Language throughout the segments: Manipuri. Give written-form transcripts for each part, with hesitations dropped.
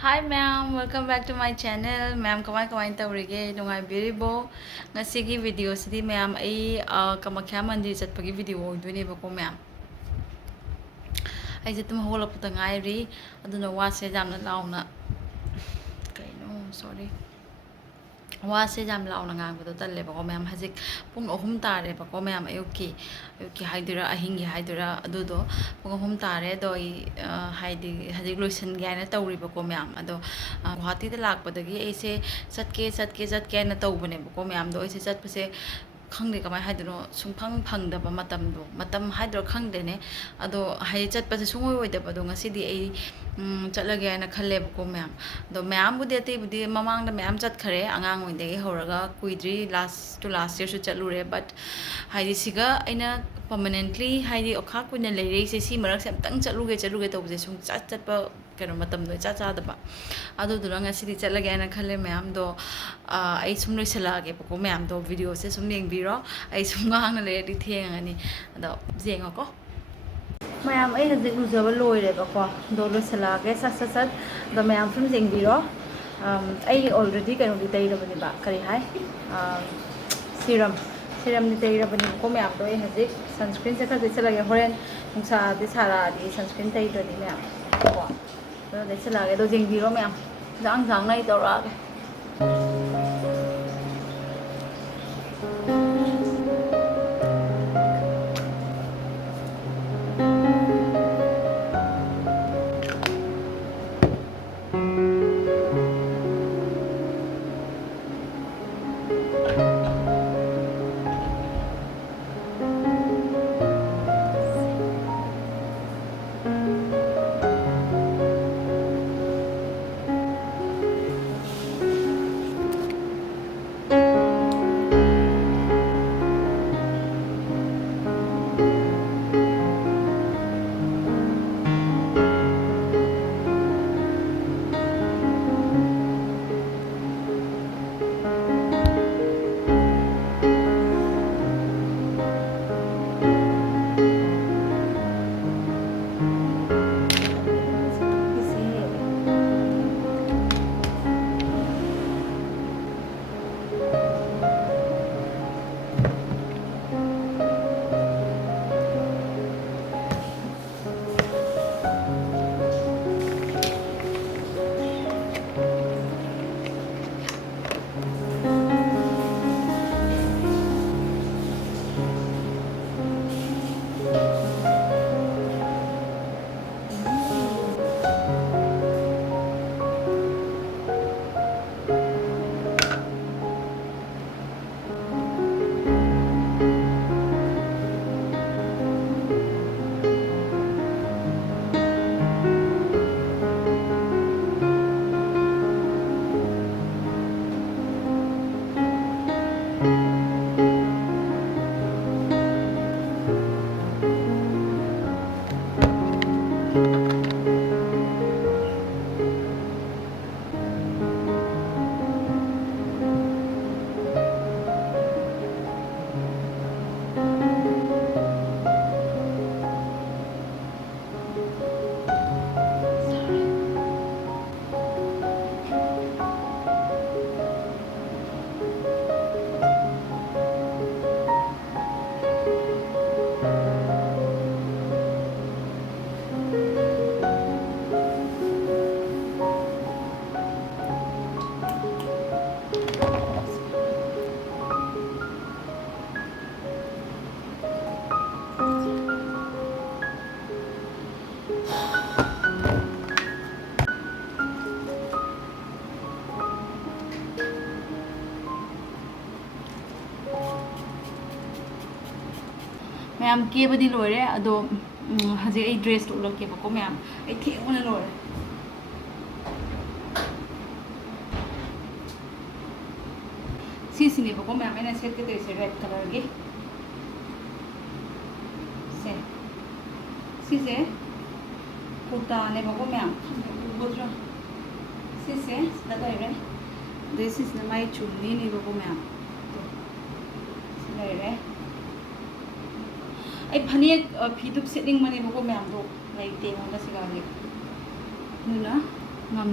Hi ma'am, welcome back to my channel. Ma'am, kamay tawrige nungay biribo. Ngasigi video sidi ma'am ay Kamakya Mandir chatpagi video oidune ba ko ma'am. Ay tum holap ta ngairi aduna wase jamna launa. Kaino, sorry. Wase jam launa ngangbado talle ba ko ma'am hazik pung ahum tare ba ko ma'am ayuki haidura ahingi haidura adudo pung ahum tare do haidi hazik loisan gaina tawri ba ko ma'am ado guwahati da lakpadagi aise chatke na tawbane ba ko ma'am do aise chatpase khangde kamai haiduro sungphang phangdaba matam haidro khangdene ado hai chatpase sungoi oidaba do ngasidi ai chatlage na khalle ko ma'am do ma'am budi ate budi mamang da ma'am chat khare angang oide horaga kuidri last to last year su chatlure but haidi siga aina permanently haidi okha kuina leire se si marak sam tang chaluge tawse sung chatpa kano matam do cha da ba ado durang asidi chatlage na khalle ma'am do ai sum loi salage ko ma'am do video se sum yeng biro ai sum ngang na le di theng ani ado jengo ko ma'am आई हजिक रुजब लोरेबको दो लोसलागे सत द मैम फिल्म जेंबीरो आई ऑलरेडी कहीं तैरबनीबा करी हाय सीरम सीरम तैरबनीको मैम तो हजिक सनस्क्रीन से खर चलगे होरेन नुसा सारादी सनस्क्रीन तैरदी मैम को चलगे दो जेंबीरो मैम जांग जांग नहीं तौरागे मैम केबदी लोरे अदो हजे आई ड्रेस तो लगे बको मैम आई थेंगना लोरे सीसीने बको मैम मैंने सेट के से रेड कलर के से सीसे कुर्ता ने बको मैम बोझो सीसे लगा रे दिस इज माय चुन्नी ने बको मैम तो ले रे आई फनेक फीदुक सेटिंग मने बको मैम दो लाइक ते होना सिगा ले नुना ngam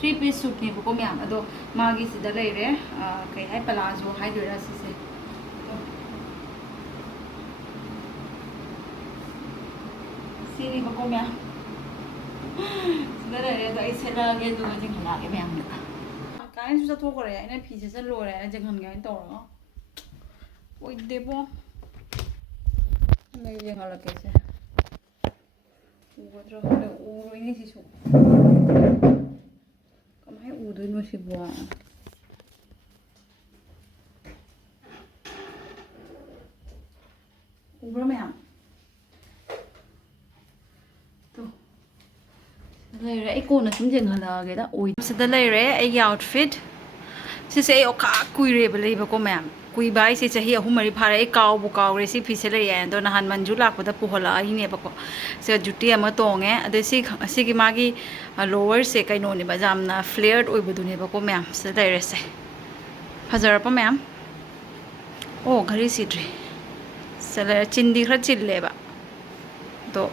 3 piece suit ni ko myam ado magi sida leire kai hai palazzo hai doira sise sini ko myam sida leire do ai sela ge do jing hala ge myam na kai su sa tho ko re ai na phi se lo re ai jing han ga to ro oi de bo mai jing hala ke se ugodro hole uro ini si su kamai udo no si bo ubro myam leire ai ko na sum jeng hala ge da oi sida leire ai gi outfit si se ai okha kuire ba lei ba ko myam kui bai si chahi ahum mari phare ai kaw bu kaw re si phi se le ya do na han manju lak da pu hola ai ne ba ko se juti ama tonge ade si gi magi lower se kai no ni ba jam na flared oi bu du ne ba ko myam se leire se hajar pa myam oh ghari si dri se le chindi khra chil le ba do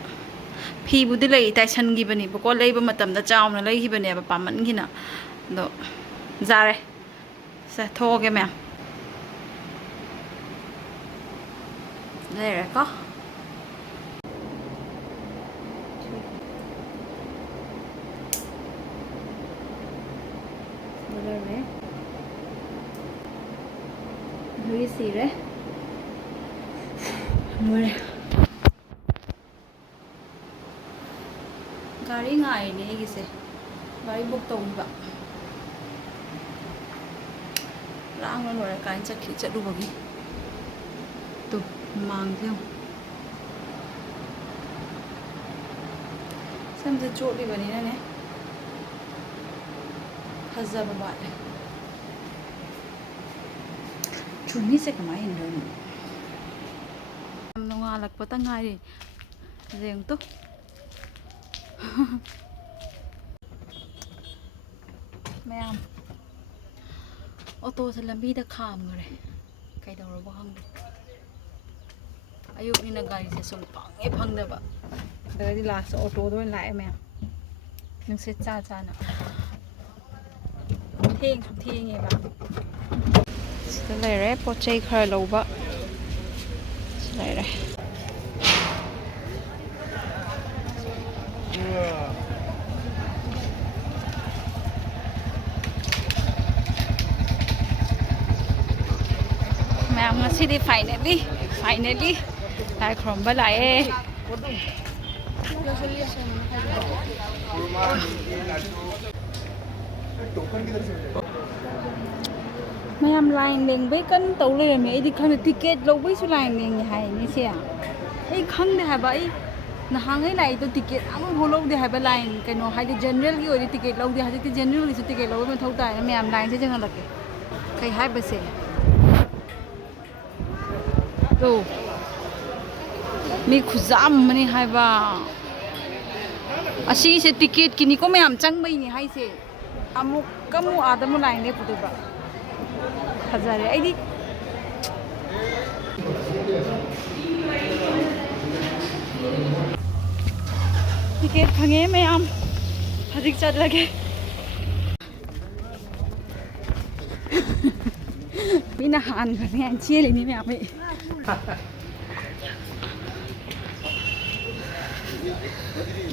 phi bu di lei tai san gi bani ba ko lei ba matam da chaw na lei hi bane ba paman gi na do jare se tho ge myam đây rồi có đây rồi hơi xì đấy mưa này gari ngai này cái gì gari bốc tông vậy lang nó rồi cái chắc khi chạy đu vào cái tụ mang theo xem sẽ chỗ đi vào đây này hazza ba bạn chuni se kamai hin don am nonga lak patang ngai reng tu ma'am auto sa lambi da kham ngore kai daw ro ba hang ayuk ni na gari se sum pang e phang da ba da di last auto do lại ma'am nung se cha cha na theng e ba se lai re po chei khar lo ba se lai re ma'am ngasi di finally lại khom ba lại ma'am line leng bai kan tau le me di khang ticket lo bai su line leng hai ni se ai khang de ha bai na hangai lai to ticket am holo de ha ba line kai no hai de general gi ori ticket lo de ha de general gi su ticket lo ma thau ta ma'am line se jang la ke kai hai ba se to mi khuzam mani hai ba asi se ticket kini ko ma'am chang bai ni hai se amuk kamu adamu line le pudu ba hazare ai di ticket phange ma'am hadik chat lage bina han khane an che le ni ma'am ai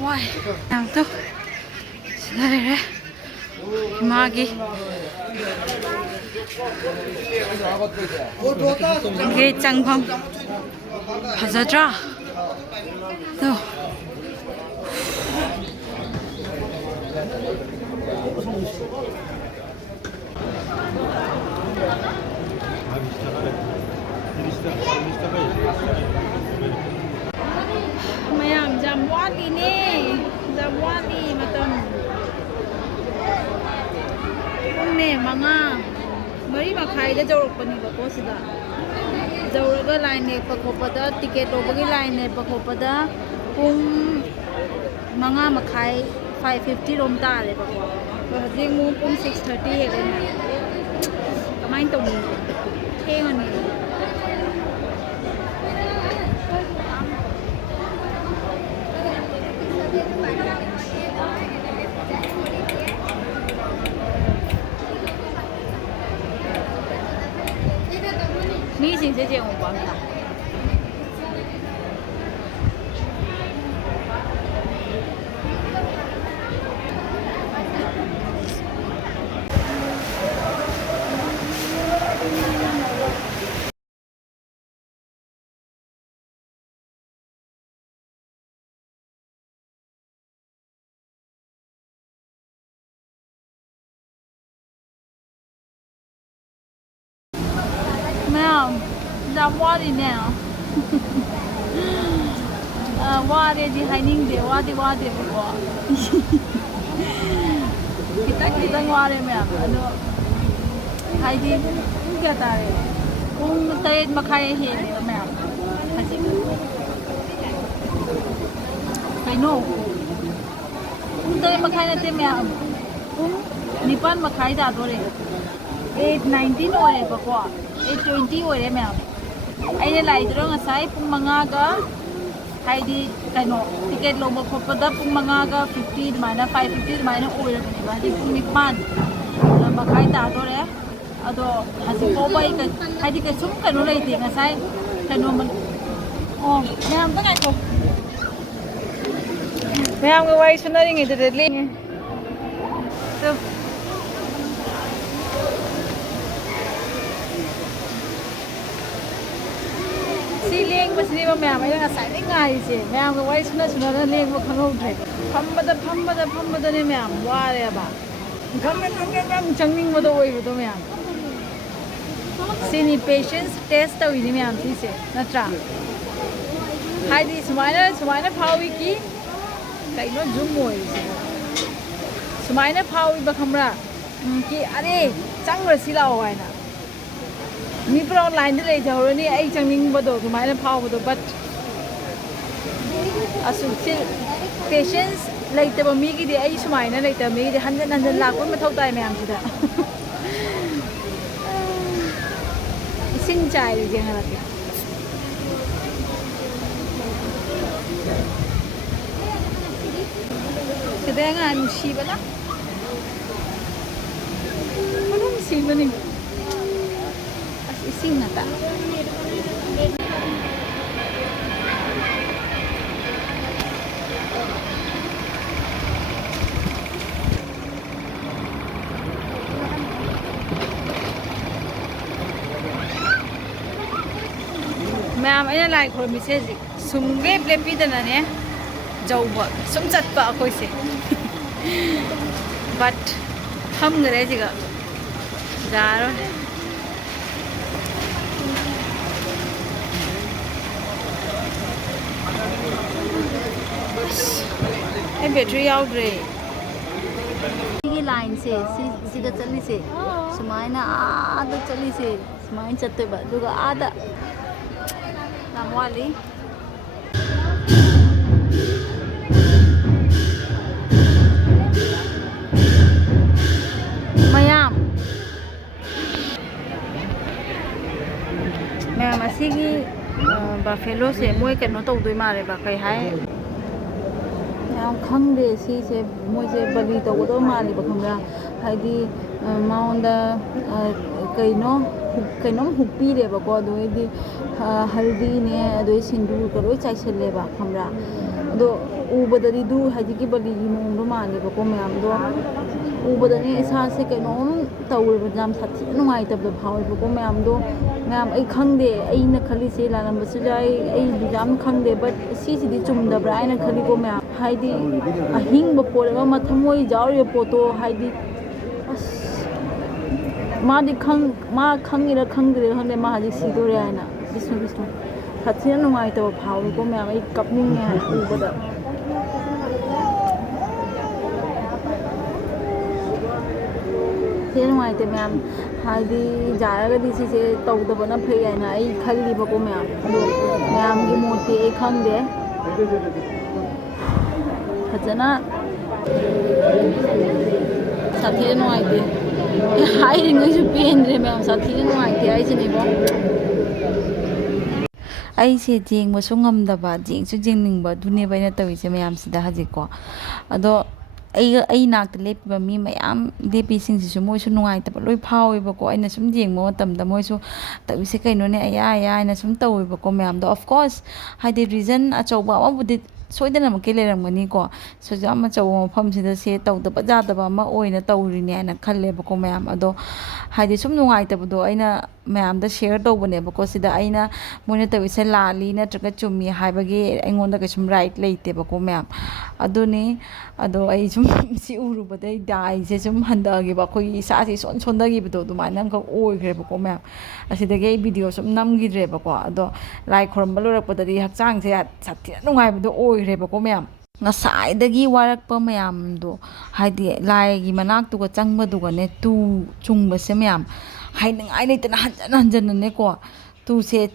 why nào to đây đấy magi 게 짱방 바자자 또 mayam jam wali ni jam wali matam 네 mga mari makhai da jorok pani ba ko sida joraga line ne pakhopada ticket lobagi line ne pakhopada pung mga makhai 550 rom ta le ba ko hajing mu pung 6:30 hele na kamai tong theng ani ꯌꯦꯡꯁꯦ ꯌꯦꯡꯉꯨꯕ ma'am yam wadi-ne wadi hiding de wadi ko kita wadi ma'am ado hiding kya tare kung tayo makhaya hele ma'am kasi kaino kung tayo makhaya natin ma'am kung nipan makhaya da dore 8:19 ore ba ko 8:20 ore ma'am ay na lai dro ngasai pung mga ga haidi kano ticket lobo khopada pung mga ga 50 mana 550 mana ore ni ba di pung nipan na makhaya da dore ado hasi ko bai ka haidi ka sum kano lai ti ngasai kano man oh ma'am ba ngai ko ma'am ga wai sunari ngi de le so si leng ba sini ba ma'am ay nga sai ngai si ma'am ga wai suna na leng ba khangau thai phambada ne ma'am wa re ba gam changning ba do oi ba do ma'am sini patience test tawi ni ma'am si se natra haidi sumaina phawi ki kaino zoom oi si sumaina phawi ba khamra ki are changra silao haina mi pro online de lei jawro ni ai changning ba do sumaina phaw ba do but asu si patience laite ba mi gi de ai sumaina laite mi gi de hanjan lak ba mathau tai ma'am sida ising chai je ngala ki kedanga nusi bala manum si bani as ising nata ma'am ai like for message sumge plepi dana ne jawba sum chatpa akoi se but ham gare jiga jaro ai battery out re ki line se sida chali se sumaina ada chali se sumain chatte ba duga ada namwali mayam ma'am asigi buffalo se moi kano tawdoi mare ba kai hai yam khangde si se moi je bali tawdo mali ba khamra haidi maunda kaino huppi le ba ko do di haldi ne do sindur ko do chaisel le ba khamra do ubadari du haji ki bali mong do mali ba ko ma'am do ubadani isa se kainom tawre ba jam sathi nungai tab da bhaw ba ko ma'am do ma'am ai khangde ai na khali se la lam su jai ai jam khangde but si si di chum da bra ai na khali ko ma'am haidi ahing ba pore ba mathamoi jawre poto haidi ma khangire khangdire hone ma haji sidore aina bisnu sathi nungai tab bhaw ko ma'am ai kapning ne ubada thế ngoài thì mẹ hai đi giá cái đi xe tàu tập nó phải vậy này khali đi bao mẹ mẹ cái một tí không đấy thật ra nó sát thế ngoài thì hai đi người chụp hình rồi mẹ sát thế ngoài thì ai chỉ này bao ai sẽ riêng một số ngầm đập vào riêng số riêng mình bảo dunia bây giờ tàu sẽ mẹ làm gì đó hả gì quá, đó ꯑꯩ ꯅꯥꯛꯇ ꯂꯦꯞꯄꯤꯕ ꯃꯤ ꯃꯌꯥꯝ ꯂꯦꯞꯄꯤꯁꯤꯡꯁꯤꯁꯨ ꯃꯣꯏꯁꯨ ꯅꯨꯡꯉꯥꯏꯇꯕ ꯂꯣꯏ ꯐꯥꯎꯋꯦꯕꯀꯣ ꯑꯩꯅ ꯁꯨꯝ ꯌꯦꯡꯕ ꯃꯇꯝꯗ ꯃꯣꯏꯁꯨ ꯇꯧꯔꯤꯁꯦ ꯀꯩꯅꯣꯅꯦ ꯑꯌꯥ ꯑꯌꯥ ꯍꯥꯏꯅ ꯁꯨꯝ ꯇꯧꯋꯦꯕꯀꯣ ꯃꯌꯥꯝꯗꯣ ꯑꯣꯐꯀꯣꯔꯁ ꯍꯥꯏꯗꯤ ꯔꯤꯖꯟ ꯑꯆꯧꯕ ꯑꯃꯕꯨꯗꯤ ꯁꯣꯏꯗꯅꯃꯛꯀꯤ ꯂꯩꯔꯝꯒꯅꯤꯀꯣ ꯌꯥꯝ ꯑꯆꯧꯕ ꯃꯐꯝꯁꯤꯗ ꯁꯦ ꯇꯧꯗꯕ ꯌꯥꯗꯕ ꯑꯃ ꯑꯣꯏꯅ ꯇꯧꯔꯤꯅꯦ ꯍꯥꯏꯅ ꯈꯜꯂꯦꯕꯀꯣ ꯃꯌꯥꯝ ꯑꯗꯣ ꯍꯥꯏꯗꯤ ꯁꯨꯝ ꯅꯨꯡꯉꯥꯏꯇꯕꯗꯣ ꯑꯩꯅ ꯃꯌꯥꯝꯗ ꯁꯦꯌꯔ ꯇꯧꯕꯅꯦꯕꯀꯣ ꯁꯤꯗ ꯑꯩꯅ ꯃꯣꯏꯅ ꯇꯧꯔꯤꯁꯦ ꯂꯥꯜꯂꯤ ꯅꯠꯇ꯭ꯔꯒ ꯆꯨꯝꯃꯤ ꯍꯥꯏꯕꯒꯤ ꯑꯩꯉꯣꯟꯗ ꯀꯩꯁꯨꯝ ꯔꯥꯏꯠ ꯂꯩꯇꯦꯕꯀꯣ ꯃꯌꯥꯝ ꯑꯗꯨꯅꯤ ꯑꯗꯣ ꯑꯩ ꯁꯨꯝ ꯁꯤ ꯎꯔꯨꯕꯗꯩ ꯗꯥꯏꯁꯦ ꯁꯨꯝ ꯍꯟꯊꯈꯤꯕ ꯑꯩꯈꯣꯏꯒꯤ ꯏꯁꯥꯁꯦ ꯁꯣꯟꯊꯈꯤꯕꯗꯣ ꯑꯗꯨꯃꯥꯏꯅ ꯑꯃꯈꯛ ꯑꯣꯏꯈ꯭ꯔꯦꯕꯀꯣ ꯃꯌꯥꯝ ꯑꯁꯤꯗꯒꯤ ꯑꯩ ꯚꯤꯗꯤꯑꯣ ꯁꯨꯝ ꯅꯝꯈꯤꯗ꯭ꯔꯦꯕꯀꯣ ꯑꯗꯣ ꯂꯥꯏ ꯈꯨꯔꯝꯕ ꯂꯣꯏꯔꯛꯄꯗꯗꯤ ꯍꯛꯆꯥꯡꯁꯦ ꯁꯥꯊꯤꯅ ꯅꯨꯡꯉꯥꯏꯕꯗꯣ ꯑꯣꯏꯈ꯭ꯔꯦꯕꯀꯣ ꯃꯌꯥꯝ ꯉꯁꯥꯏꯗꯒꯤ ꯋꯥꯔꯛꯄ ꯃꯌꯥꯝꯗꯣ ꯍꯥꯏꯗꯤ ꯂꯥꯏꯒꯤ ꯃꯅꯥꯛꯇꯨꯒ ꯆꯪꯕꯗꯨꯒꯅꯦ ꯇꯨ ꯆꯨꯡꯕꯁꯦ ꯃꯌꯥꯝ ꯍꯥꯏꯅꯤꯡꯉꯥꯏ ꯂꯩꯇꯅ ꯍꯟꯖꯟ ꯍꯟꯖꯟꯅꯅꯦꯀꯣ ꯇꯨꯁꯦ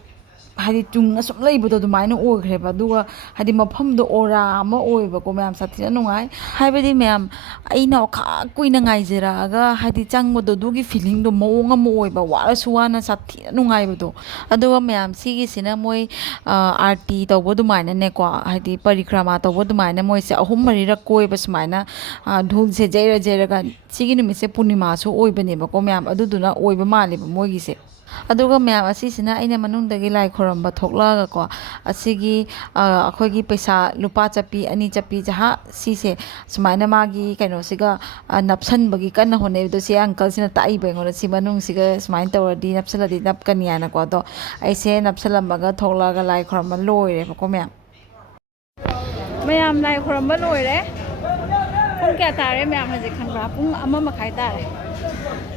ꯍꯥꯏꯗꯤ ꯆꯨꯡꯅ ꯁꯨꯝ ꯂꯩꯕꯗꯣ ꯑꯗꯨꯃꯥꯏꯅ ꯑꯣꯏꯈ꯭ꯔꯦꯕ ꯑꯗꯨꯒ ꯍꯥꯏꯗꯤ ꯃꯐꯝꯗꯣ ꯑꯣꯔꯥ ꯑꯃ ꯑꯣꯏꯕꯀꯣ ꯃꯌꯥꯝ ꯁꯥꯊꯤꯅ ꯅꯨꯡꯉꯥꯏ ꯍꯥꯏꯕꯗꯤ ꯃꯌꯥꯝ ꯑꯩꯅ ꯈꯥꯛ ꯀꯨꯏꯅ ꯉꯥꯏꯖꯔꯛꯑꯒ ꯍꯥꯏꯗꯤ ꯆꯪꯕꯗꯣ ꯑꯗꯨꯒꯤ ꯐꯤꯂꯤꯡꯗꯣ ꯃꯑꯣꯡ ꯑꯃ ꯑꯣꯏꯕ ꯋꯥꯔꯁꯨ ꯋꯥꯅ ꯁꯥꯊꯤꯅ ꯅꯨꯡꯉꯥꯏꯕꯗꯣ ꯑꯗꯨꯒ ꯃꯌꯥꯝ ꯁꯤꯒꯤꯁꯤꯅ ꯃꯣꯏ ꯑꯥꯔꯇꯤ ꯇꯧꯕ ꯑꯗꯨꯃꯥꯏꯅꯅꯦꯀꯣ ꯍꯥꯏꯗꯤ ꯄꯔꯤꯀ꯭ꯔꯃꯥ ꯇꯧꯕ ꯑꯗꯨꯃꯥꯏꯅ ꯃꯣꯏꯁꯦ ꯑꯍꯨꯝ ꯃꯔꯤꯔꯛ ꯀꯣꯏꯕ ꯁꯨꯃꯥꯏꯅ ꯙꯨꯜꯁꯦ ꯌꯩꯔ ꯌꯩꯔꯒ ꯁꯤꯒꯤ ꯅꯨꯃꯤꯠꯁꯦ ꯄꯨꯔꯅꯤꯃꯥꯁꯨ ꯑꯣꯏꯕꯅꯦꯕꯀꯣ ꯃꯌꯥꯝ ꯑꯗꯨꯗꯨꯅ ꯑꯣꯏꯕ ꯃꯥꯜꯂꯦꯕ ꯃꯣꯏꯒꯤꯁꯦ ꯑꯗꯨꯒ ꯃꯌꯥꯝ ꯑꯁꯤꯁꯤꯅ ꯑꯩꯅ ꯃꯅꯨꯡꯗꯒꯤ ꯂꯥꯏ ꯈꯣꯏꯔꯝꯕ ꯊꯣꯛꯂꯛꯑꯒꯀꯣ ꯑꯁꯤꯒꯤ ꯑꯩꯈꯣꯏꯒꯤ ꯄꯩꯁꯥ ꯂꯨꯄꯥ ꯆꯠꯄꯤ ꯑꯅꯤ ꯆꯠꯄꯤ ꯖꯍꯥ ꯁꯤꯁꯦ ꯁꯨꯃꯥꯏꯅ ꯃꯥꯒꯤ ꯀꯩꯅꯣꯁꯤꯒ ꯅꯞꯁꯟꯕꯒꯤ ꯀꯟꯅ ꯍꯣꯠꯅꯩꯕꯗꯣ ꯁꯤ ꯑꯪꯀꯜꯁꯤꯅ ꯇꯥꯛꯏꯕ ꯑꯩꯉꯣꯟꯗ ꯁꯤ ꯃꯅꯨꯡꯁꯤꯒ ꯁꯨꯃꯥꯏꯅ ꯇꯧꯔꯗꯤ ꯅꯞꯁꯜꯂꯗꯤ ꯅꯞꯀꯅꯤ ꯍꯥꯏꯅꯀꯣ ꯑꯗꯣ ꯑꯩꯁꯦ ꯅꯞꯁꯜꯂꯝꯃꯒ ꯊꯣꯛꯂꯛꯑꯒ ꯂꯥꯏ ꯈꯣꯏꯔꯝꯕ ꯂꯣꯏꯔꯦꯕꯀꯣ ꯃꯌꯥꯝ ꯂꯥꯏ ꯈꯣꯏꯔꯝꯕ ꯂꯣꯏꯔꯦ ꯄꯨꯡ ꯀꯌꯥ ꯇꯥꯔꯦ ꯃꯌꯥꯝ ꯍꯧꯖꯤꯛ ꯈꯪꯕ꯭ꯔꯥ ꯄꯨꯡ 1:30 ꯇꯥꯔꯦ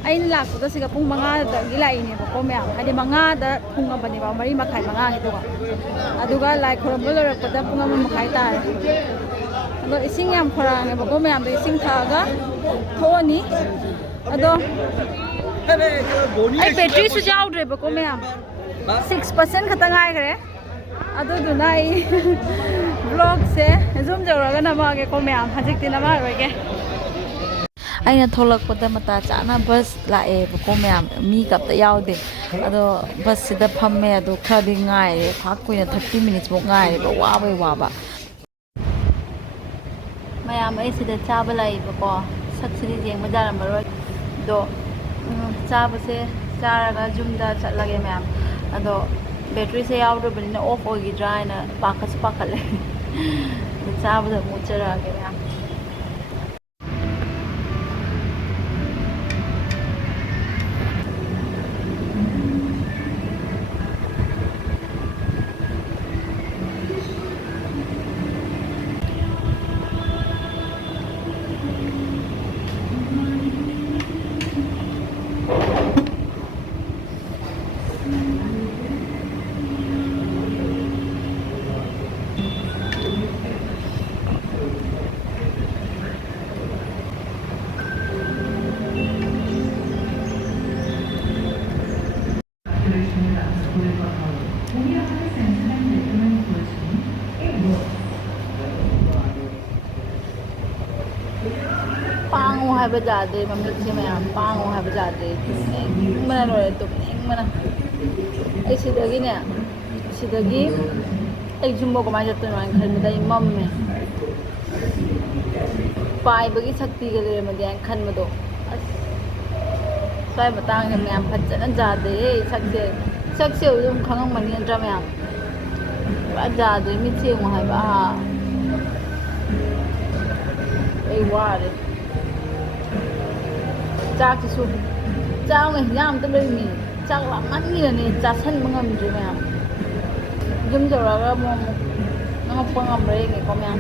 ꯑꯩꯅ ꯂꯥꯛꯄꯗ ꯁꯤꯒ ꯄꯨꯡ 5ꯗꯒꯤ ꯂꯥꯛꯏꯅꯦꯕꯀꯣ ꯃꯌꯥꯝ ꯍꯥꯏꯗꯤ 5ꯗ ꯊꯨꯡꯉꯕꯅꯦꯕ 4:30 5ꯒꯤꯗꯨꯒ ꯑꯗꯨꯒ ꯂꯥꯏ ꯈꯣꯏꯔꯝꯕ ꯂꯣꯏꯔꯛꯄꯗ ꯄꯨꯡ 1:30 ꯇꯥꯔꯦ ꯑꯗꯣ ꯏꯁꯤꯡ ꯌꯥꯝ ꯈꯣꯏꯔꯥꯡꯉꯦꯕꯀꯣ ꯃꯌꯥꯝꯗꯣ ꯏꯁꯤꯡ ꯊꯛꯑꯒ ꯊꯣꯛꯑꯅꯤ ꯑꯗꯣ ꯑꯩ ꯕꯦꯇ꯭ꯔꯤꯁꯨ ꯌꯥꯎꯗ꯭ꯔꯦꯕꯀꯣ ꯃꯌꯥꯝ 6% ꯈꯛꯇ ꯉꯥꯏꯈ꯭ꯔꯦ ꯑꯗꯨꯗꯨꯅ ꯑꯩ ꯕ꯭ꯂꯣꯛꯁꯦ ꯖꯨꯝ ꯇꯧꯔꯒ ꯅꯝꯃꯛꯑꯒꯦꯀꯣ ꯃꯌꯥꯝ ꯍꯧꯖꯤꯛꯇꯤ ꯅꯝꯃꯛꯑꯔꯣꯏꯒꯦ ꯑꯩꯅ ꯊꯣꯛꯂꯛꯄꯗ ꯃꯇꯥ ꯆꯥꯅ ꯕꯁ ꯂꯥꯛꯑꯦꯕꯀꯣ ꯃꯌꯥꯝ ꯃꯤꯒ ꯑꯝꯇ ꯌꯥꯎꯗꯦ ꯑꯗꯣ ꯕꯁꯁꯤꯗ ꯐꯝꯃꯦ ꯑꯗꯣ ꯈꯔꯗꯤ ꯉꯥꯏꯔꯦ ꯈꯥꯛ ꯀꯨꯏꯅ 30 ꯃꯤꯅꯤꯠꯁꯃꯨꯛ ꯉꯥꯏꯔꯦꯕ ꯋꯥꯕꯩ ꯋꯥꯕ ꯃꯌꯥꯝ ꯑꯩ ꯁꯤꯗ ꯆꯥꯕ ꯂꯥꯛꯏꯕꯀꯣ ꯁꯛꯁꯤꯗꯤ ꯌꯦꯡꯕ ꯌꯥꯔꯝꯃꯔꯣꯏ ꯑꯗꯣ ꯆꯥꯕꯁꯦ ꯆꯥꯔꯒ ꯌꯨꯝꯗ ꯆꯠꯂꯒꯦ ꯃꯌꯥꯝ ꯑꯗꯣ ꯕꯦꯇ꯭ꯔꯤꯁꯦ ꯌꯥꯎꯗ꯭ꯔꯕꯅꯤꯅ ꯑꯣꯐ ꯑꯣꯏꯈꯤꯗ꯭ꯔꯥ ꯍꯥꯏꯅ ꯄꯥꯈꯠꯁꯨ ꯄꯥꯈꯠꯂꯦ ꯑꯗꯣ ꯆꯥꯕꯗ ꯑꯃꯨꯛ ꯆꯔꯛꯑꯒꯦ ꯃꯌꯥꯝ ꯄꯥꯡꯉꯨ ꯍꯥꯏꯕ ꯌꯥꯗ꯭ꯔꯦ ꯃꯃꯤꯠꯁꯦ ꯃꯌꯥꯝ ꯄꯥꯡꯉꯨ ꯍꯥꯏꯕ ꯌꯥꯗ꯭ꯔꯦ ꯇꯨꯝꯅꯤꯡꯕꯅ ꯂꯣꯏꯔꯦ ꯇꯨꯝꯅꯤꯡꯕꯅ ꯑꯩ ꯁꯤꯗꯒꯤ ꯑꯩ ꯌꯨꯝꯕꯨ ꯀꯃꯥꯏꯅ ꯆꯠꯇꯣꯏꯅꯣ ꯍꯥꯏꯅ ꯈꯟꯕꯗ ꯑꯩ ꯃꯝꯃꯦ ꯄꯥꯏꯕꯒꯤ ꯁꯛꯇꯤꯒ ꯂꯩꯔꯝꯃꯗꯤ ꯍꯥꯏꯅ ꯈꯟꯕꯗꯣ ꯑꯁ ꯁ꯭ꯋꯥꯏ ꯃꯇꯥꯡꯁꯦ ꯃꯌꯥꯝ ꯐꯖꯅ ꯌꯥꯗ꯭ꯔꯦꯍꯦ ꯁꯛꯁꯦ ꯑꯗꯨꯝ ꯈꯪꯉꯝꯃꯅꯤ ꯅꯠꯇ꯭ꯔꯥ ꯃꯌꯥꯝ ꯄꯨꯔꯥ ꯌꯥꯗ꯭ꯔꯦ ꯃꯤꯠꯁꯦ ꯌꯦꯡꯉꯨ ꯍꯥꯏꯕ ꯑꯩ ꯋꯥꯔꯦ ꯆꯥꯛꯁꯤꯁꯨ ꯆꯥꯛꯅ ꯍꯤꯟꯖꯥꯡ ꯑꯝꯇ ꯂꯩꯃꯤ ꯆꯥꯛ ꯂꯥꯝꯃꯟꯈꯤꯗꯅꯦ ꯆꯥꯁꯟꯕ ꯉꯝꯗ꯭ꯔꯦ ꯃꯌꯥꯝ ꯌꯨꯝ ꯌꯧꯔꯒ ꯑꯃꯨꯛ ꯅꯪꯉꯛꯄ ꯉꯝꯕ꯭ꯔꯥ ꯌꯦꯡꯒꯦꯀꯣ ꯃꯌꯥꯝ